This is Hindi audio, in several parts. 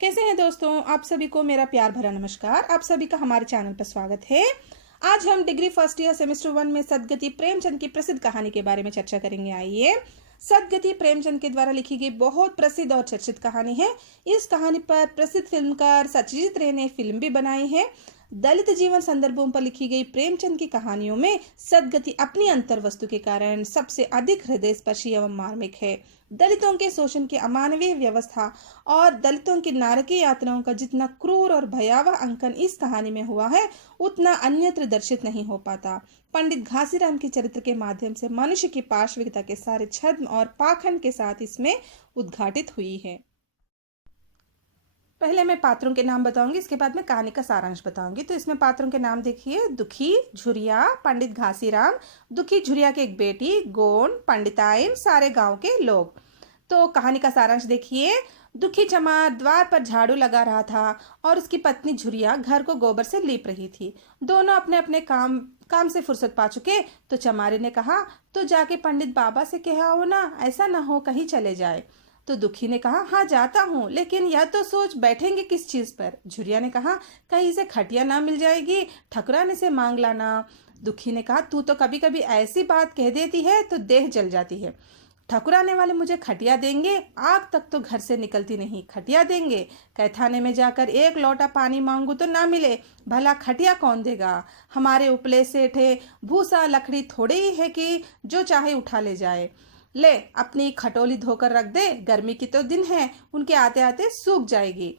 कैसे हैं दोस्तों? आप सभी को मेरा प्यार भरा नमस्कार। आप सभी का हमारे चैनल पर स्वागत है। आज हम डिग्री फर्स्ट ईयर सेमेस्टर 1 में सदगति प्रेमचंद की प्रसिद्ध कहानी के बारे में चर्चा करेंगे। आइए। सदगति प्रेमचंद के द्वारा लिखी गई बहुत प्रसिद्ध और चर्चित कहानी है। इस कहानी पर प्रसिद्ध फिल्मकार सत्यजीत रे ने फिल्म भी बनाई है। दलित जीवन संदर्भों पर लिखी गई प्रेमचंद की कहानियों में सदगति अपनी अंतर वस्तु के कारण सबसे अधिक हृदय स्पर्शी एवं मार्मिक है। दलितों के शोषण की अमानवीय व्यवस्था और दलितों की नारकीय यातनाओं का जितना क्रूर और भयावह अंकन इस कहानी में हुआ है, उतना अन्यत्र दर्शित नहीं हो पाता। पंडित घासीराम के चरित्र के माध्यम से मनुष्य की पाशविकता के सारे छद्म और पाखंड के साथ इसमें उद्घाटित हुई है। पहले मैं पात्रों के नाम बताऊंगी, इसके बाद मैं कहानी का सारांश बताऊंगी। तो इसमें पात्रों के नाम देखिए। दुखी, झुरिया, पंडित घासीराम, दुखी झुरिया की एक बेटी, गोंड, पंडिताइन, सारे गांव के लोग। तो कहानी का सारांश देखिए। दुखी चमार द्वार पर झाड़ू लगा रहा था और उसकी पत्नी झुरिया घर को गोबर से लीप रही थी। दोनों अपने अपने काम से फुर्सत पा चुके तो चमारे ने कहा, तो जाके पंडित बाबा से कहा हो ना, ऐसा ना हो कहीं चले जाए। तो दुखी ने कहा, हाँ जाता हूँ, लेकिन यह तो सोच बैठेंगे किस चीज पर। झुरिया ने कहा, कहीं से खटिया ना मिल जाएगी, ठकुराने से मांग लाना। दुखी ने कहा, तू तो कभी कभी ऐसी बात कह देती है तो देह जल जाती है। ठकुराने वाले मुझे खटिया देंगे, आग तक तो घर से निकलती नहीं, खटिया देंगे। कैथाने में जाकर एक लोटा पानी मांगू तो ना मिले, भला खटिया कौन देगा। हमारे उपले सेठे भूसा लकड़ी थोड़ी ही है कि जो चाहे उठा ले जाए। ले अपनी खटोली धोकर रख दे, गर्मी की तो दिन है, उनके आते आते सूख जाएगी।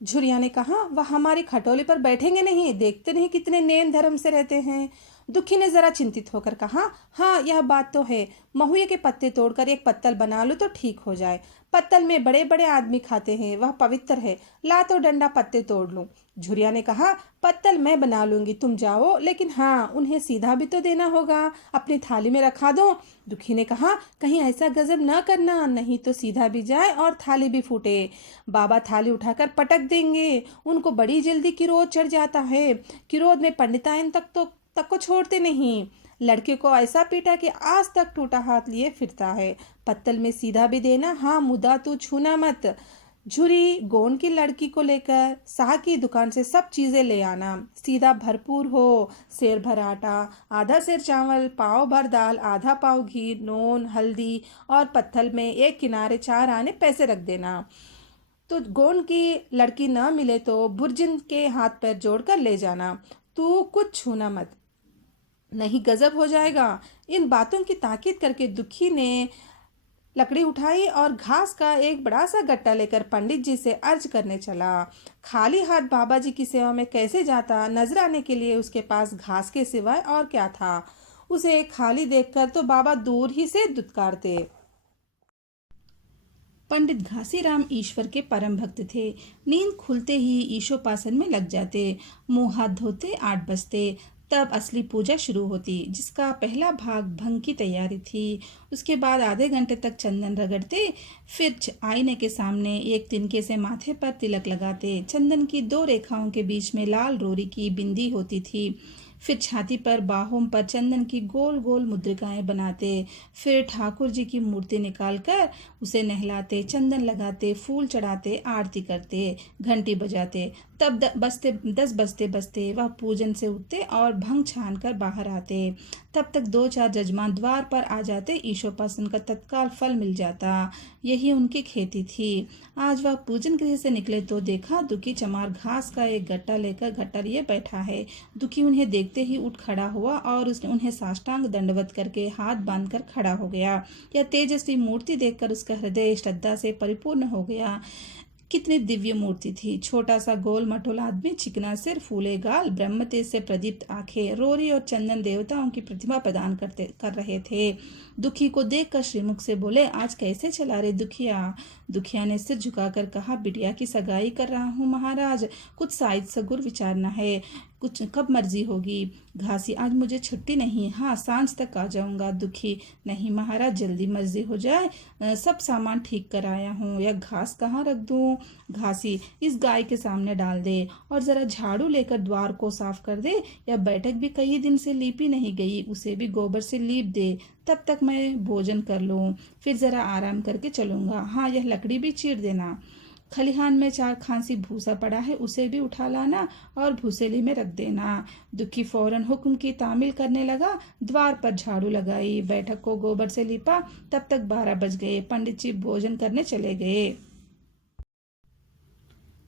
झुरिया ने कहा, वह हमारी खटोली पर बैठेंगे नहीं, देखते नहीं कितने नेम धर्म से रहते हैं। दुखी ने जरा चिंतित होकर कहा, हाँ यह बात तो है, महुए के पत्ते तोड़कर एक पत्तल बना लो तो ठीक हो जाए। पत्तल में बड़े बड़े आदमी खाते हैं, वह पवित्र है, ला तो डंडा पत्ते तोड़ लूं। झुरिया ने कहा, पत्तल मैं बना लूंगी, तुम जाओ, लेकिन हाँ उन्हें सीधा भी तो देना होगा, अपनी थाली में रखा दो। दुखी ने कहा, कहीं ऐसा गजब न करना, नहीं तो सीधा भी जाए और थाली भी फूटे। बाबा थाली उठाकर पटक देंगे, उनको बड़ी जल्दी किरोध चढ़ जाता है। किरोध में पंडिताइन तक को छोड़ते नहीं। लड़के को ऐसा पीटा कि आज तक टूटा हाथ लिए फिरता है। पत्तल में सीधा भी देना, हाँ मुद्दा तू छूना मत। झुरी गोंड की लड़की को लेकर शाह की दुकान से सब चीजें ले आना, सीधा भरपूर हो, सेर भर आटा, आधा सेर चावल, पाव भर दाल, आधा पाव घी, नून, हल्दी और पत्तल में एक किनारे 4 आने पैसे रख देना। तो गोंड की लड़की न मिले तो बुर्जिन के हाथ पैर जोड़कर ले जाना, तू कुछ छूना मत, नहीं गजब हो जाएगा। इन बातों की ताकीद करके दुखी ने लकड़ी उठाई और घास का एक बड़ा सा गट्टा लेकर पंडित जी से अर्ज करने चला। खाली हाथ बाबा जी की सेवा में कैसे जाता, नजर आने के लिए उसके पास घास के सिवाय और क्या था। उसे खाली देखकर तो बाबा दूर ही से दुत्कारते। पंडित घासीराम ईश्वर के परम भक्त थे। नींद खुलते ही ईशोपासन में लग जाते, मुंह हाथ धोते 8 बजते, तब असली पूजा शुरू होती, जिसका पहला भाग भंग की तैयारी थी। उसके बाद आधे घंटे तक चंदन रगड़ते, फिर आईने के सामने एक तिनके से माथे पर तिलक लगाते। चंदन की 2 रेखाओं के बीच में लाल रोरी की बिंदी होती थी। फिर छाती पर बाहों पर चंदन की गोल गोल मुद्रिकाएं बनाते। फिर ठाकुर जी की मूर्ति निकालकर उसे नहलाते, चंदन लगाते, फूल चढ़ाते, आरती करते, घंटी बजाते। तब 10 बजते बजते वह पूजन से उठते और भंग छान कर बाहर आते। तब तक 2-4 जजमान द्वार पर आ जाते, ईशोपासन का तत्काल फल मिल जाता। यही उनकी खेती थी। आज वह पूजन गृह से निकले तो देखा दुखी चमार घास का एक गट्टा लेकर घट्टा लिए बैठा है। दुखी उन्हें देखते ही उठ खड़ा हुआ और उसने उन्हें साष्टांग दंडवत करके हाथ बांधकर खड़ा हो गया। यह तेजस्वी मूर्ति देखकर उसका हृदय श्रद्धा से परिपूर्ण हो गया। कितनी दिव्य मूर्ति थी। छोटा सा गोल मटोला आदमी, चिकना सिर, फूले गाल, ब्रह्म तेज से प्रदीप्त आंखें, रोरी और चंदन देवताओं की प्रतिभा प्रदान कर रहे थे। दुखी को देखकर श्रीमुख से बोले, आज कैसे चला रे दुखिया। दुखिया ने सिर झुकाकर कहा, बिटिया की सगाई कर रहा हूँ महाराज, कुछ साइज सगुर विचारना है, कुछ कब मर्जी होगी। घासी, आज मुझे छुट्टी नहीं, हाँ सांझ तक आ जाऊंगा। दुखी, नहीं महाराज जल्दी मर्जी हो जाए, सब सामान ठीक कराया हूँ, यह घास कहाँ रख दूँ। घासी, इस गाय के सामने डाल दे और जरा झाड़ू लेकर द्वार को साफ कर दे। यह बैठक भी कई दिन से लीपी नहीं गई, उसे भी गोबर से लीप दे। तब तक मैं भोजन कर लूँ, फिर ज़रा आराम करके चलूँगा। हाँ, यह लकड़ी भी चीर देना। खलिहान में 4 खांसी भूसा पड़ा है, उसे भी उठा लाना और भूसेली में रख देना। दुखी फौरन हुक्म की तामील करने लगा। द्वार पर झाड़ू लगाई, बैठक को गोबर से लिपा। तब तक 12 बज गए। पंडित जी भोजन करने चले गए।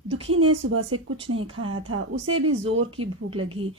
दुखी ने सुबह से कुछ नहीं खाया था, उसे भी जोर की भूख लगी।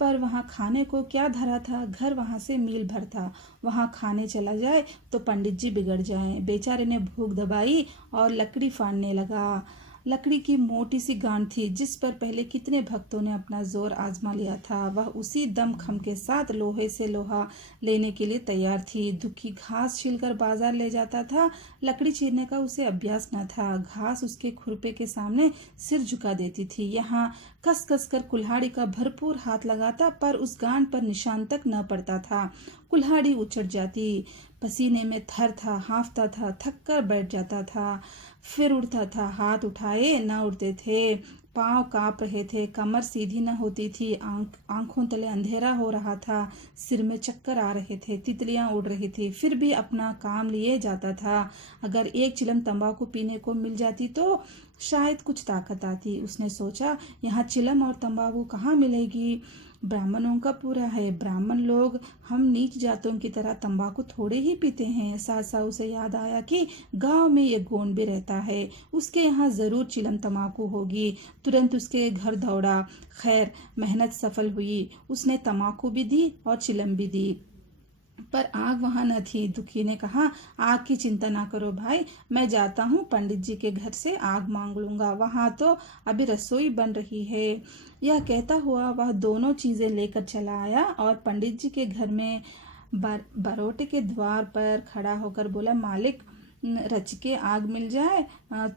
पर वहाँ खाने को क्या धरा था, घर वहाँ से मील भर था। वहाँ खाने चला जाए तो पंडित जी बिगड़ जाए। बेचारे ने भूख दबाई और लकड़ी फाड़ने लगा। लकड़ी की मोटी सी गांठ थी जिस पर पहले कितने भक्तों ने अपना जोर आजमा लिया था। वह उसी दमखम के साथ लोहे से लोहा लेने के लिए तैयार थी। दुखी घास छीलकर बाजार ले जाता था। लकड़ी चीरने का उसे अभ्यास न था। घास उसके खुरपे के सामने सिर झुका देती थी। यहाँ कस कस कर कुल्हाड़ी का भरपूर हाथ लगाता, पर उस गांठ पर निशान तक न पड़ता था। कुल्हाड़ी उछट जाती। पसीने में थर था, हाँफता था, थक कर बैठ जाता था, फिर उठता था। हाथ उठाए न उठते थे, पांव कांप रहे थे, कमर सीधी न होती थी, आंखों तले अंधेरा हो रहा था, सिर में चक्कर आ रहे थे, तितलियां उड़ रही थी। फिर भी अपना काम लिए जाता था। अगर एक चिलम तंबाकू पीने को मिल जाती तो शायद कुछ ताकत आती। उसने सोचा, यहाँ चिलम और तंबाकू कहाँ मिलेगी? ब्राह्मणों का पूरा है। ब्राह्मण लोग हम नीच जातों की तरह तंबाकू थोड़े ही पीते हैं। साथ साथ उसे याद आया कि गांव में ये गोंड भी रहता है, उसके यहाँ जरूर चिलम तंबाकू होगी। तुरंत उसके घर दौड़ा। खैर, मेहनत सफल हुई। उसने तंबाकू भी दी और चिलम भी दी, पर आग वहां न थी। दुखी ने कहा, आग की चिंता ना करो भाई, मैं जाता हूँ पंडित जी के घर से आग मांग लूंगा, वहां तो अभी रसोई बन रही है। यह कहता हुआ वह दोनों चीजें लेकर चला आया और पंडित जी के घर में बरोटे के द्वार पर खड़ा होकर बोला, मालिक, रच के आग मिल जाए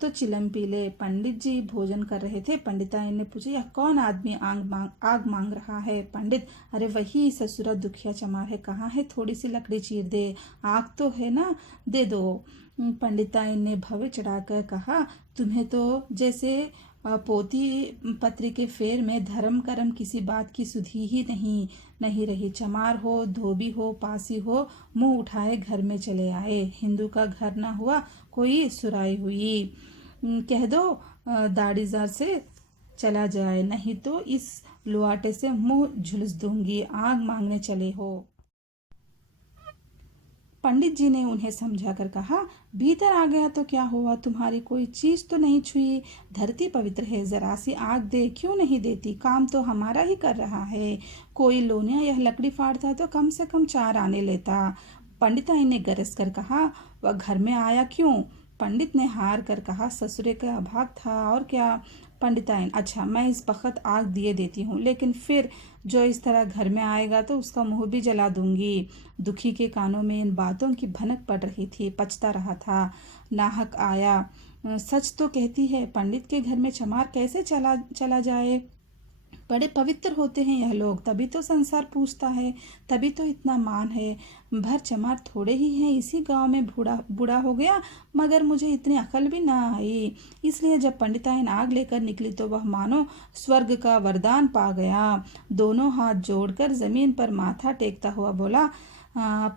तो चिलम पी ले। पंडित जी भोजन कर रहे थे। पंडिताइन ने पूछा, यह कौन आदमी आग मांग रहा है? पंडित, अरे वही ससुरा दुखिया चमार है, कहाँ है? थोड़ी सी लकड़ी चीर दे, आग तो है ना, दे दो। पंडिताइन ने भवे चढ़ाकर कहा, तुम्हें तो जैसे पोती पत्री के फेर में धर्म कर्म किसी बात की सुधी ही नहीं रही। चमार हो, धोबी हो, पासी हो, मुंह उठाए घर में चले आए। हिंदू का घर ना हुआ कोई सुराई हुई। कह दो दाढ़ीदार से चला जाए, नहीं तो इस लुआटे से मुंह झुलस दूंगी। आग मांगने चले हो। पंडित जी ने उन्हें समझाकर कहा, भीतर आ गया तो क्या हुआ, तुम्हारी कोई चीज तो नहीं छुई। धरती पवित्र है, जरा सी आग दे, क्यों नहीं देती? काम तो हमारा ही कर रहा है। कोई लोनिया यह लकड़ी फाड़ता तो कम से कम 4 आने लेता। पंडिताई ने गरज कर कहा, वह घर में आया क्यों? पंडित ने हार कर कहा, ससुरे का अभाग था और क्या। पंडिताइन, अच्छा, मैं इस बखत आग दिए देती हूँ, लेकिन फिर जो इस तरह घर में आएगा तो उसका मुंह भी जला दूंगी। दुखी के कानों में इन बातों की भनक पड़ रही थी, पछता रहा था। नाहक आया। सच तो कहती है, पंडित के घर में चमार कैसे चला चला जाए? बड़े पवित्र होते हैं यह लोग, तभी तो संसार पूछता है, तभी तो इतना मान है। भर चमार थोड़े ही हैं, इसी गांव में बूढ़ा बूढ़ा हो गया, मगर मुझे इतनी अकल भी ना आई। इसलिए जब पंडिताइन आग लेकर निकली तो वह मानो स्वर्ग का वरदान पा गया। दोनों हाथ जोड़कर जमीन पर माथा टेकता हुआ बोला,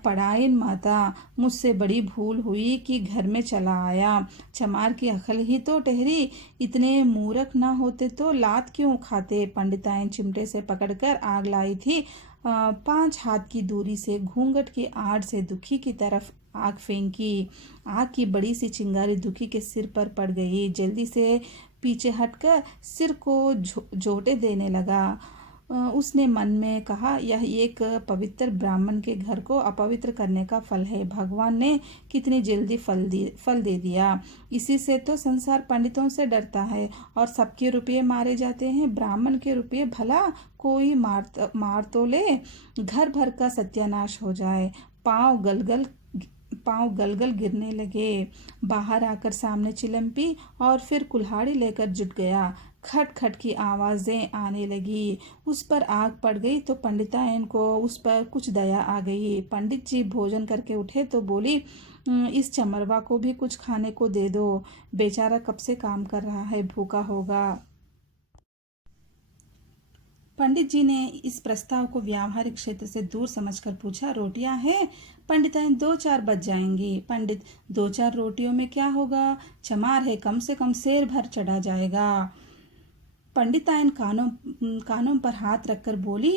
पड़ाइन माता, मुझसे बड़ी भूल हुई कि घर में चला आया। चमार की अकल ही तो ठहरी, इतने मूर्ख ना होते तो लात क्यों खाते। पंडिताइन चिमटे से पकड़कर आग लाई थी। 5 हाथ की दूरी से घूंघट की आड़ से दुखी की तरफ आग फेंकी। आग की बड़ी सी चिंगारी दुखी के सिर पर पड़ गई। जल्दी से पीछे हटकर सिर को झोंटे देने लगा। उसने मन में कहा, यह एक पवित्र ब्राह्मण के घर को अपवित्र करने का फल है। भगवान ने कितनी जल्दी फल दे दिया। इसी से तो संसार पंडितों से डरता है और सबके रुपये मारे जाते हैं। ब्राह्मण के रुपये भला कोई मार तो ले, घर भर का सत्यानाश हो जाए। पांव गलगल गिरने लगे। बाहर आकर सामने चिलम्पी और फिर कुल्हाड़ी लेकर जुट गया। खट खट की आवाजें आने लगी। उस पर आग पड़ गई तो पंडिताइन को उस पर कुछ दया आ गई। पंडित जी भोजन करके उठे तो बोली, इस चमरवा को भी कुछ खाने को दे दो, बेचारा कब से काम कर रहा है, भूखा होगा। पंडित जी ने इस प्रस्ताव को व्यावहारिक क्षेत्र से दूर समझकर पूछा, रोटियां हैं? पंडिताइन, 2-4 बज जाएंगी। पंडित, 2-4 रोटियों में क्या होगा? चमार है, कम से कम सेर भर चढ़ा जाएगा। पंडिताइन कानों पर हाथ रखकर बोली,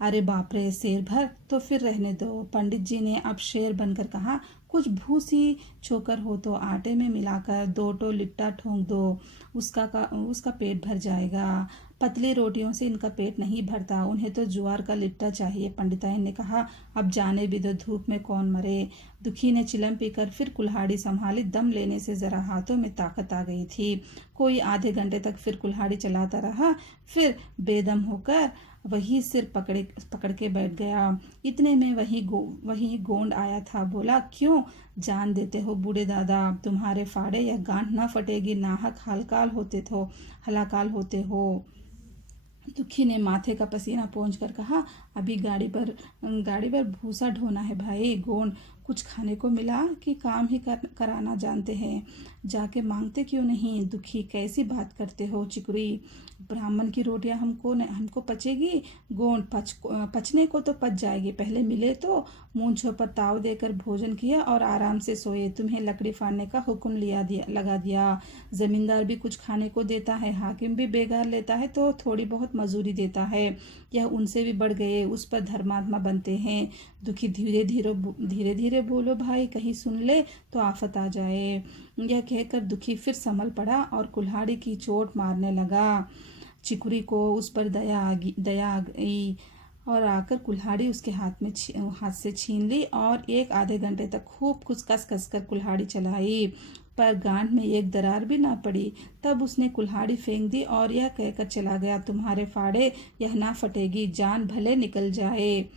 अरे बाप रे, शेर भर तो फिर रहने दो। पंडित जी ने अब शेर बनकर कहा, कुछ भूसी चोकर हो तो आटे में मिलाकर 2 टो लिट्टा ठोंक दो, उसका पेट भर जाएगा। पतली रोटियों से इनका पेट नहीं भरता, उन्हें तो ज्वार का लिट्टा चाहिए। पंडिताइन ने कहा, अब जाने भी दो, धूप में कौन मरे। दुखी ने चिलम पीकर फिर कुल्हाड़ी संभाली। दम लेने से जरा हाथों में ताकत आ गई थी। कोई आधे घंटे तक फिर कुल्हाड़ी चलाता रहा, फिर बेदम होकर वही सिर पकड़ के बैठ गया। इतने में वही गोंड आया था। बोला, क्यों जान देते हो बूढ़े दादा? तुम्हारे फाड़े या गांठ न फटेगी, नाहक हलाकाल होते हो। दुखी ने माथे का पसीना पोंछ कर कहा, अभी गाड़ी पर भूसा ढोना है भाई। गोंड, कुछ खाने को मिला कि काम ही कराना जानते हैं? जाके मांगते क्यों नहीं? दुखी, कैसी बात करते हो चिकुरी? ब्राह्मण की रोटियां हमको पचेगी? गोंड, पचने को तो पच जाएगी, पहले मिले तो। मूंछों पर ताव देकर भोजन किया और आराम से सोए। तुम्हें लकड़ी फाड़ने का हुक्म लगा दिया। जमींदार भी कुछ खाने को देता है, हाकिम भी बेगार लेता है तो थोड़ी बहुत मजूरी देता है। यह उनसे भी बढ़ गए, उस पर धर्मात्मा बनते हैं। दुखी, धीरे धीरे बोलो भाई, कहीं सुन ले तो आफत आ जाए। यह कहकर दुखी फिर संभल पड़ा और कुल्हाड़ी की चोट मारने लगा। चिकुरी को उस पर दया आ गई और आकर कुल्हाड़ी उसके हाथ से छीन ली और 1-आधे घंटे तक खूब कुछ कस कर कुल्हाड़ी चलाई, पर गांठ में एक दरार भी ना पड़ी। तब उसने कुल्हाड़ी फेंक दी और यह कहकर चला गया, तुम्हारे फाड़े यह ना फटेगी, जान भले निकल जाए।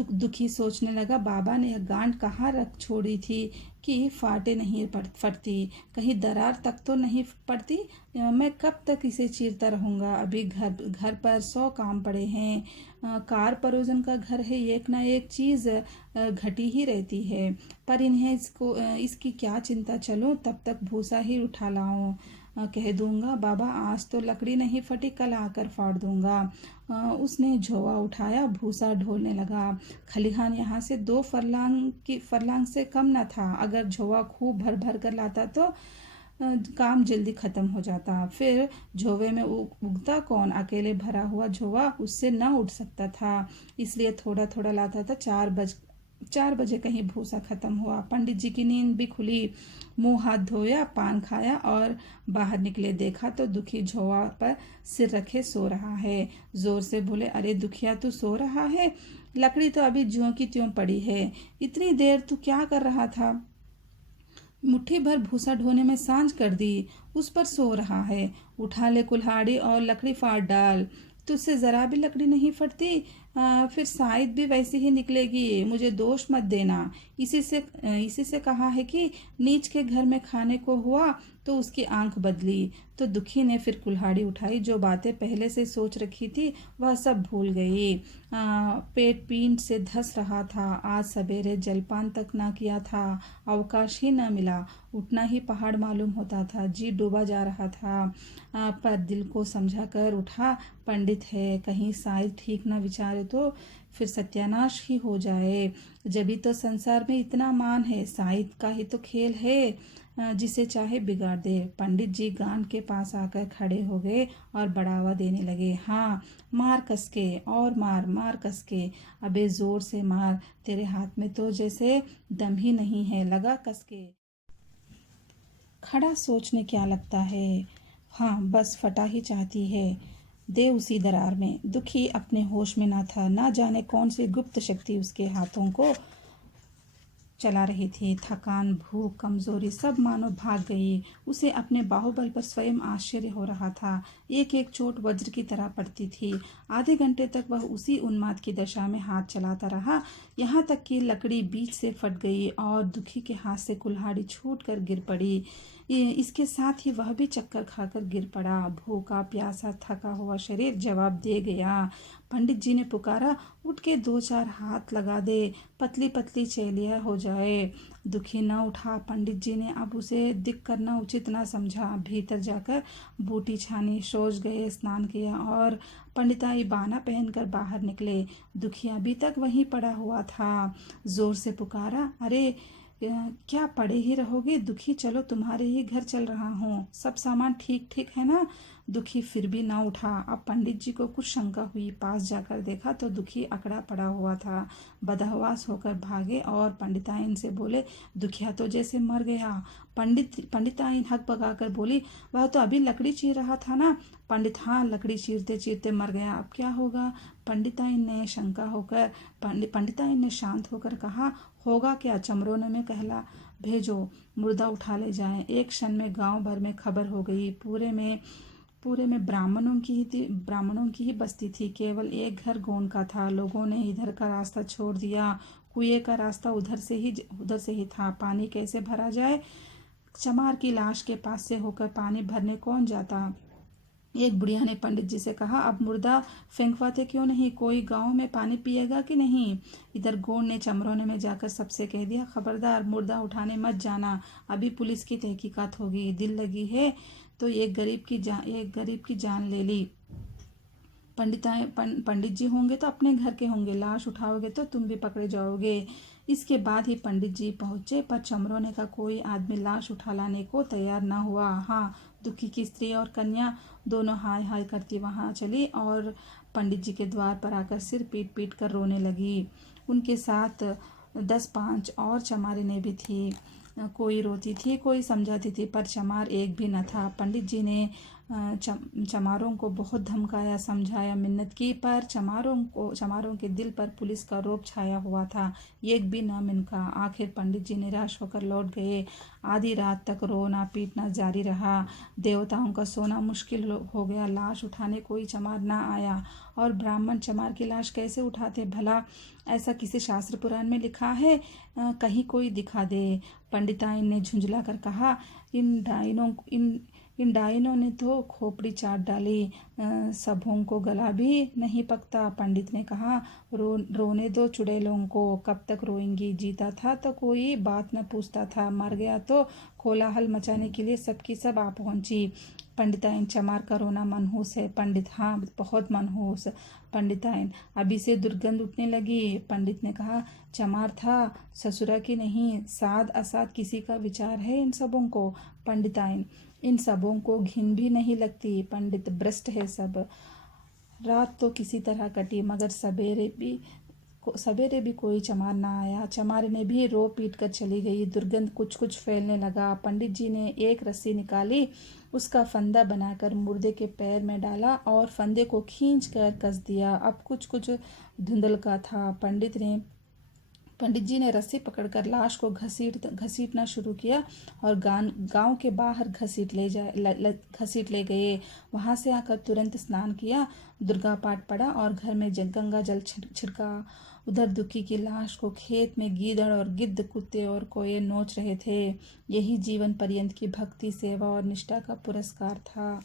दुखी सोचने लगा, बाबा ने यह गांठ कहाँ रख छोड़ी थी कि फाटे नहीं फटती, कहीं दरार तक तो नहीं पड़ती। मैं कब तक इसे चीरता रहूँगा? अभी घर पर 100 काम पड़े हैं। कार परोजन का घर है, एक ना एक चीज़ घटी ही रहती है, पर इन्हें इसकी क्या चिंता। चलो तब तक भूसा ही उठा लाऊं। कह दूंगा, बाबा आज तो लकड़ी नहीं फटी, कल आकर फाड़ दूंगा। उसने झोवा उठाया, भूसा ढोलने लगा। खलिहान यहाँ से 2 फरलांग से कम न था। अगर झोवा खूब भर कर लाता तो काम जल्दी खत्म हो जाता। फिर झोवे में उगता कौन? अकेले भरा हुआ झोवा उससे न उठ सकता था, इसलिए थोड़ा थोड़ा लाता था। 4 बजे कहीं भूसा खत्म हुआ। पंडित जी की नींद भी खुली। मुंह हाथ धोया, पान खाया और बाहर निकले। देखा तो दुखी झोवा पर सिर रखे सो रहा है। जोर से बोले, अरे दुखिया, तू सो रहा है? लकड़ी तो अभी ज्यों की त्यों पड़ी है। इतनी देर तू क्या कर रहा था? मुट्ठी भर भूसा ढोने में सांझ कर दी, उस पर सो रहा है। उठा ले कुल्हाड़ी और लकड़ी फाड़ डाल। तुझसे जरा भी लकड़ी नहीं फटती, फिर शायद भी वैसी ही निकलेगी। मुझे दोष मत देना। इसी से कहा है कि नीच के घर में खाने को हुआ तो उसकी आंख बदली। तो दुखी ने फिर कुल्हाड़ी उठाई। जो बातें पहले से सोच रखी थी वह सब भूल गई। पेट पीठ से धस रहा था। आज सवेरे जलपान तक ना किया था, अवकाश ही ना मिला। उठना ही पहाड़ मालूम होता था। जी डूबा जा रहा था, पर दिल को समझा कर उठा। पंडित है, कहीं शायद ठीक ना विचारे तो फिर सत्यानाश ही हो जाए। जभी तो संसार में इतना मान है, शायद का ही तो खेल है, जिसे चाहे बिगाड़ दे। पंडित जी गान के पास आकर खड़े हो गए और बढ़ावा देने लगे। हाँ, मार कसके और मार कसके, अबे जोर से मार, तेरे हाथ में तो जैसे दम ही नहीं है, लगा कसके। खड़ा सोचने क्या लगता है? हाँ, बस फटा ही चाहती है, दे उसी दरार में। दुखी अपने होश में ना था। ना जाने कौन सी गुप्त शक्ति उसके हाथों को चला रही थी। थकान, भूख, कमजोरी सब मानो भाग गई। उसे अपने बाहुबल पर स्वयं आश्चर्य हो रहा था। एक एक चोट वज्र की तरह पड़ती थी। आधे घंटे तक वह उसी उन्माद की दशा में हाथ चलाता रहा, यहाँ तक कि लकड़ी बीच से फट गई और दुखी के हाथ से कुल्हाड़ी छूट कर गिर पड़ी। इसके साथ ही वह भी चक्कर खाकर गिर पड़ा। भूखा प्यासा थका हुआ शरीर जवाब दे गया। पंडित जी ने पुकारा, उठ के 2-4 हाथ लगा दे, पतली पतली चेलिया हो जाए। दुखी न उठा। पंडित जी ने अब उसे दिख करना उचित न समझा। भीतर जाकर बूटी छानी, शौच गए, स्नान किया और पंडिताई बाना पहनकर बाहर निकले। दुखी अभी तक वहीं पड़ा हुआ था। जोर से पुकारा, अरे क्या पड़े ही रहोगे? दुखी, चलो तुम्हारे ही घर चल रहा हूँ, सब सामान ठीक ठीक है ना? दुखी फिर भी ना उठा। अब पंडित जी को कुछ शंका हुई। पास जाकर देखा तो दुखी अकड़ा पड़ा हुआ था। बदहवास होकर भागे और पंडिताइन से बोले, दुखिया तो जैसे मर गया। पंडिताइन हक पकाकर बोली, वह तो अभी लकड़ी चीर रहा था ना? पंडित, हाँ, लकड़ी चीरते चीरते मर गया, अब क्या होगा? पंडिताइन ने शांत होकर कहा, होगा क्या, चमरों ने में कहला भेजो, मुर्दा उठा ले जाएं। एक क्षण में गांव भर में खबर हो गई। पूरे में ब्राह्मणों की ही बस्ती थी। केवल एक घर गोंड का था। लोगों ने इधर का रास्ता छोड़ दिया। कुएं का रास्ता उधर से ही था। पानी कैसे भरा जाए? चमार की लाश के पास से होकर पानी भरने कौन जाता? एक बुढ़िया ने पंडित जी से कहा, अब मुर्दा फेंकवाते क्यों नहीं? कोई गांव में पानी पिएगा कि नहीं? इधर गोंड ने चमरोने में जाकर सबसे कह दिया, खबरदार, मुर्दा उठाने मत जाना, अभी पुलिस की तहकीकात होगी। दिल लगी है तो एक गरीब की जान ले ली। पंडित जी होंगे तो अपने घर के होंगे, लाश उठाओगे तो तुम भी पकड़े जाओगे। इसके बाद ही पंडित जी पहुंचे, पर चमरोने का कोई आदमी लाश उठा लाने को तैयार न हुआ। हाँ, दुखी की स्त्री और कन्या दोनों हाय हाय करती वहां चली और पंडित जी के द्वार पर आकर सिर पीट पीट कर रोने लगी। उनके साथ 10-5 और चमारिनें भी थी। कोई रोती थी, कोई समझाती थी, पर चमार एक भी न था। पंडित जी ने चमारों को बहुत धमकाया, समझाया, मिन्नत की, पर चमारों के दिल पर पुलिस का रौब छाया हुआ था। एक भी न मिनका। आखिर पंडित जी निराश होकर लौट गए। आधी रात तक रोना पीटना जारी रहा। देवताओं का सोना मुश्किल हो गया। लाश उठाने कोई चमार ना आया। और ब्राह्मण चमार की लाश कैसे उठाते भला? ऐसा किसी शास्त्र पुराण में लिखा है? कहीं कोई दिखा दे। पंडिताइन ने झुंझला कर कहा, इन डाइनों ने तो खोपड़ी चाट डाली, सबों को गला भी नहीं पकता। पंडित ने कहा, रोने दो चुड़ैलों को, कब तक रोएंगी? जीता था तो कोई बात न पूछता था, मर गया तो कोलाहल मचाने के लिए सबकी सब आ पहुंची। पंडिताइन, चमार का रोना मनहूस है। पंडित, हाँ, बहुत मनहूस। पंडिताइन, अभी से दुर्गंध उठने लगी। पंडित ने कहा, चमार था, ससुरा की नहीं, साध असाध किसी का विचार है इन सबों को? पंडिताइन, इन सबों को घिन भी नहीं लगती। पंडित, भ्रष्ट है सब। रात तो किसी तरह कटी, मगर सवेरे भी कोई चमार ना आया। चमार ने भी रो पीट कर चली गई। दुर्गंध कुछ फैलने लगा। पंडित जी ने एक रस्सी निकाली, उसका फंदा बनाकर मुर्दे के पैर में डाला और फंदे को खींच कर कस दिया। अब कुछ धुंधल का था। पंडित जी ने रस्सी पकड़कर लाश को घसीटना शुरू किया और गांव के बाहर घसीट ले गए। वहां से आकर तुरंत स्नान किया, दुर्गा पाठ पढ़ा और घर में गंगा जल छिड़का। उधर दुखी की लाश को खेत में गीदड़ और गिद्ध, कुत्ते और कोये नोच रहे थे। यही जीवन पर्यंत की भक्ति, सेवा और निष्ठा का पुरस्कार था।